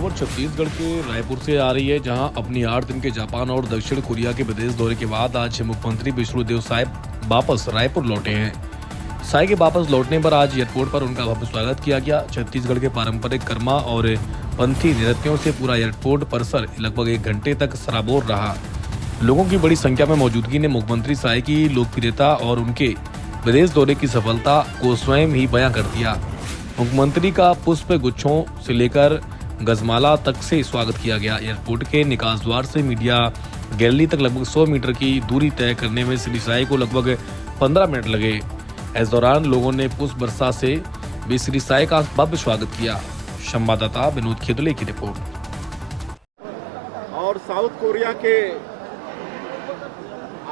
खबर छत्तीसगढ़ के रायपुर से आ रही है, जहां अपनी 8 दिन के जापान और दक्षिण कोरिया के विदेश दौरे के बाद आज मुख्यमंत्री विष्णुदेव साय वापस रायपुर लौटे हैं। साय के वापस लौटने पर आज एयरपोर्ट पर उनका भव्य स्वागत किया गया। छत्तीसगढ़ के पारंपरिक कर्मा और पंथी नृत्यों से पूरा एयरपोर्ट परिसर लगभग 1 घंटे तक सराबोर रहा। लोगों की बड़ी संख्या में मौजूदगी ने मुख्यमंत्री साय की लोकप्रियता और उनके विदेश दौरे की सफलता को स्वयं ही बयां कर दिया। मुख्यमंत्री का पुष्प गुच्छों से लेकर गजमाला तक से स्वागत किया गया। एयरपोर्ट के निकास द्वार से मीडिया गैलरी तक लगभग 100 मीटर की दूरी तय करने में श्री साय को लगभग 15 मिनट लगे। इस दौरान लोगों ने पुष्प वर्षा से भी श्री साय का भव्य स्वागत किया। संवाददाता विनोद खेतले की रिपोर्ट। और साउथ कोरिया के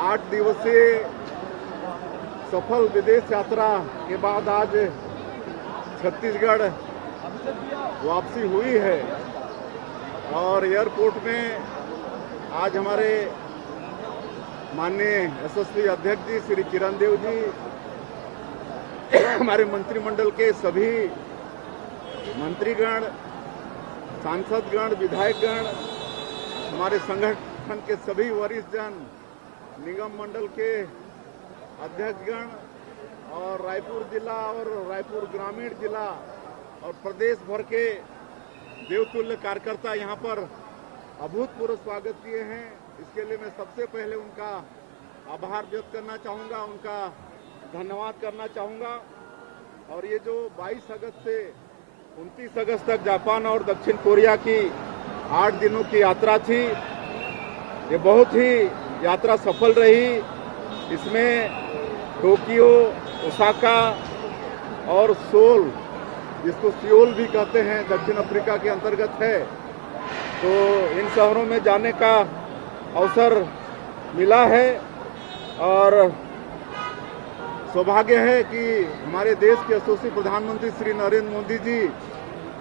8 दिवसीय सफल विदेश यात्रा के बाद आज छत्तीसगढ़ वापसी हुई है और एयरपोर्ट में आज हमारे माननीय यशस्वी अध्यक्ष जी श्री किरण देव जी, हमारे मंत्रिमंडल के सभी मंत्रीगण, सांसदगण, विधायकगण, हमारे संगठन के सभी वरिष्ठ जन, निगम मंडल के अध्यक्षगण और रायपुर जिला और रायपुर ग्रामीण जिला और प्रदेश भर के देवतुल्य कार्यकर्ता यहाँ पर अभूतपूर्व स्वागत किए हैं। इसके लिए मैं सबसे पहले उनका आभार व्यक्त करना चाहूँगा, उनका धन्यवाद करना चाहूँगा। और ये जो 22 अगस्त से 29 अगस्त तक जापान और दक्षिण कोरिया की 8 दिनों की यात्रा थी, ये बहुत ही यात्रा सफल रही। इसमें टोक्यो, ओसाका और सोल, जिसको सियोल भी कहते हैं, दक्षिण अफ्रीका के अंतर्गत है, तो इन शहरों में जाने का अवसर मिला है। और सौभाग्य है कि हमारे देश के यशस्वी प्रधानमंत्री श्री नरेंद्र मोदी जी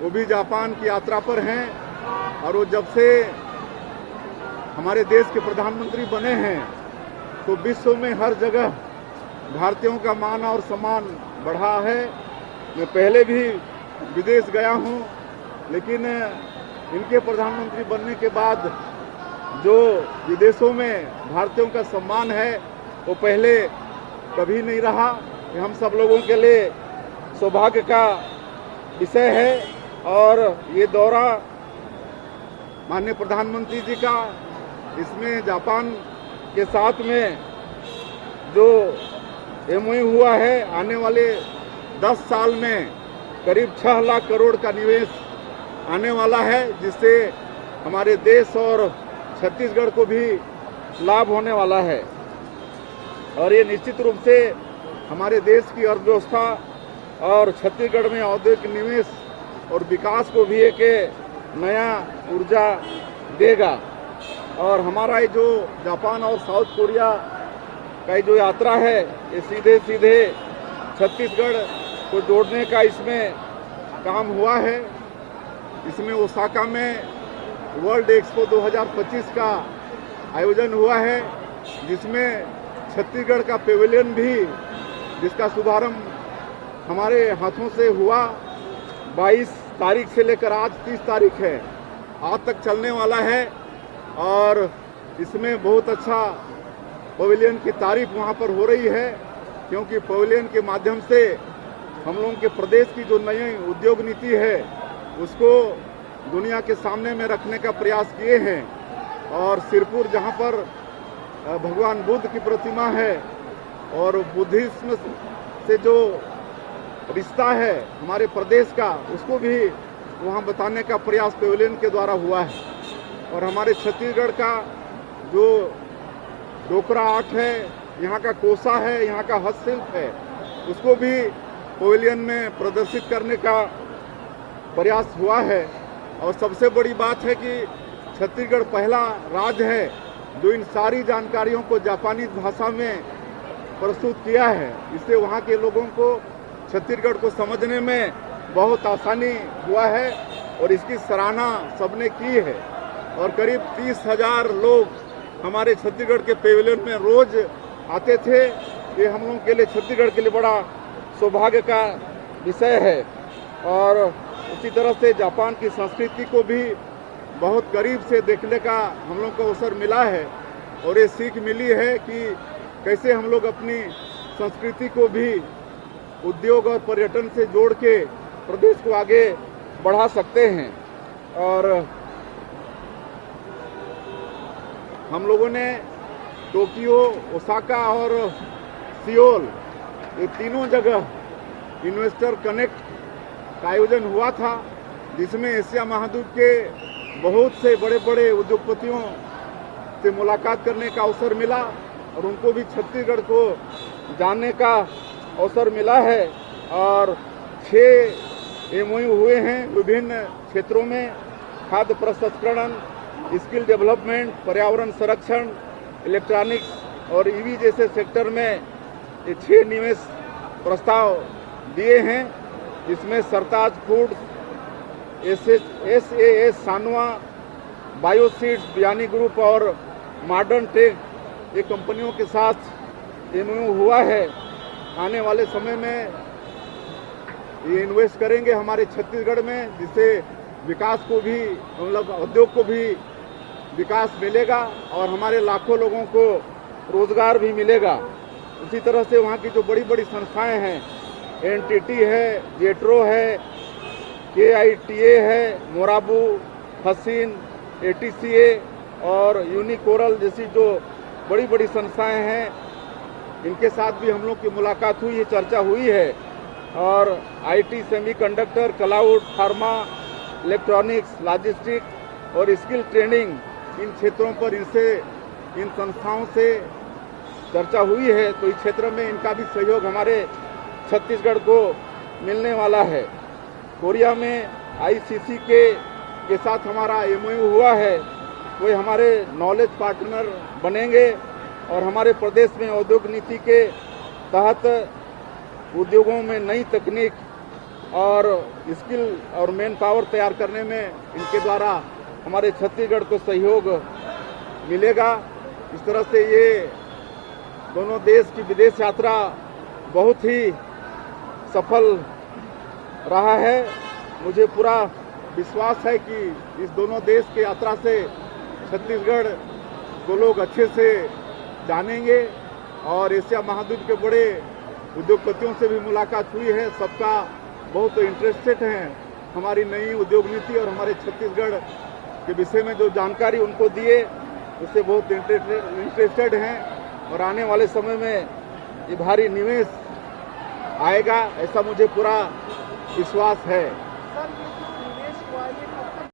वो भी जापान की यात्रा पर हैं और वो जब से हमारे देश के प्रधानमंत्री बने हैं तो विश्व में हर जगह भारतीयों का मान और सम्मान बढ़ा है। मैं पहले भी विदेश गया हूं, लेकिन इनके प्रधानमंत्री बनने के बाद जो विदेशों में भारतीयों का सम्मान है वो पहले कभी नहीं रहा। ये हम सब लोगों के लिए सौभाग्य का विषय है। और ये दौरा माननीय प्रधानमंत्री जी का, इसमें जापान के साथ में जो MOU हुआ है, आने वाले 10 साल में करीब 6 लाख करोड़ का निवेश आने वाला है, जिससे हमारे देश और छत्तीसगढ़ को भी लाभ होने वाला है। और ये निश्चित रूप से हमारे देश की अर्थव्यवस्था और छत्तीसगढ़ में औद्योगिक निवेश और विकास को भी एक नया ऊर्जा देगा। और हमारा ये जो जापान और साउथ कोरिया का जो यात्रा है, ये सीधे सीधे छत्तीसगढ़ को जोड़ने का इसमें काम हुआ है। इसमें ओसाका में वर्ल्ड एक्सपो 2025 का आयोजन हुआ है, जिसमें छत्तीसगढ़ का पेविलियन भी, जिसका शुभारंभ हमारे हाथों से हुआ, 22 तारीख से लेकर आज 30 तारीख है, आज तक चलने वाला है। और इसमें बहुत अच्छा पवेलियन की तारीफ वहाँ पर हो रही है, क्योंकि पवेलियन के माध्यम से हम लोगों के प्रदेश की जो नई उद्योग नीति है उसको दुनिया के सामने में रखने का प्रयास किए हैं। और सिरपुर, जहाँ पर भगवान बुद्ध की प्रतिमा है और बुद्धिज्म से जो रिश्ता है हमारे प्रदेश का, उसको भी वहाँ बताने का प्रयास पवेलियन के द्वारा हुआ है। और हमारे छत्तीसगढ़ का जो डोकरा आर्ट है, यहाँ का कोसा है, यहाँ का हस्तशिल्प है, उसको भी पवेलियन में प्रदर्शित करने का प्रयास हुआ है। और सबसे बड़ी बात है कि छत्तीसगढ़ पहला राज्य है जो इन सारी जानकारियों को जापानी भाषा में प्रस्तुत किया है। इससे वहाँ के लोगों को छत्तीसगढ़ को समझने में बहुत आसानी हुआ है और इसकी सराहना सबने की है। और करीब 30,000 लोग हमारे छत्तीसगढ़ के पेविलियन में रोज आते थे। ये हम लोगों के लिए, छत्तीसगढ़ के लिए बड़ा सौभाग्य का विषय है। और उसी तरह से जापान की संस्कृति को भी बहुत करीब से देखने का हम लोग को अवसर मिला है और ये सीख मिली है कि कैसे हम लोग अपनी संस्कृति को भी उद्योग और पर्यटन से जोड़ के प्रदेश को आगे बढ़ा सकते हैं। और हम लोगों ने टोक्यो, ओसाका और सियोल ये तीनों जगह इन्वेस्टर कनेक्ट का आयोजन हुआ था, जिसमें एशिया महाद्वीप के बहुत से बड़े बड़े उद्योगपतियों से मुलाकात करने का अवसर मिला और उनको भी छत्तीसगढ़ को जानने का अवसर मिला है। और 6 MOU हुए हैं विभिन्न क्षेत्रों में, खाद्य प्रसंस्करण, स्किल डेवलपमेंट, पर्यावरण संरक्षण, इलेक्ट्रॉनिक्स और EV जैसे सेक्टर में ये 6 निवेश प्रस्ताव दिए हैं, जिसमें सरताज फूड्स, SAS सानवा, बायोसीड्स, बियानी ग्रुप और मॉडर्न टेक ये कंपनियों के साथ MOU हुआ है। आने वाले समय में ये इन्वेस्ट करेंगे हमारे छत्तीसगढ़ में, जिससे विकास को भी, मतलब उद्योग को भी विकास मिलेगा और हमारे लाखों लोगों को रोजगार भी मिलेगा। उसी तरह से वहाँ की जो बड़ी बड़ी संस्थाएं हैं, NTT है, जेट्रो है, KITA है, मोराबू, हसीन, ATCA और यूनिकोरल जैसी जो बड़ी बड़ी संस्थाएं हैं, इनके साथ भी हम लोग की मुलाकात हुई है, चर्चा हुई है। और IT, semiconductor, cloud, pharma, electronics, logistic और स्किल ट्रेनिंग, इन क्षेत्रों पर इन संस्थाओं से चर्चा हुई है। तो इस क्षेत्र में इनका भी सहयोग हमारे छत्तीसगढ़ को मिलने वाला है। कोरिया में ICC के साथ हमारा MOU हुआ है, वे हमारे नॉलेज पार्टनर बनेंगे और हमारे प्रदेश में औद्योगिक नीति के तहत उद्योगों में नई तकनीक और स्किल और मैन पावर तैयार करने में इनके द्वारा हमारे छत्तीसगढ़ को सहयोग मिलेगा। इस तरह से ये दोनों देश की विदेश यात्रा बहुत ही सफल रहा है। मुझे पूरा विश्वास है कि इस दोनों देश की यात्रा से छत्तीसगढ़ को लोग अच्छे से जानेंगे और एशिया महाद्वीप के बड़े उद्योगपतियों से भी मुलाकात हुई है। सबका बहुत इंटरेस्टेड हैं हमारी नई उद्योग नीति और हमारे छत्तीसगढ़ के विषय में जो जानकारी उनको दिए, उससे बहुत इंटरेस्टेड हैं और आने वाले समय में ये भारी निवेश आएगा, ऐसा मुझे पूरा विश्वास है। सर, ये जो निवेश हुआ, ये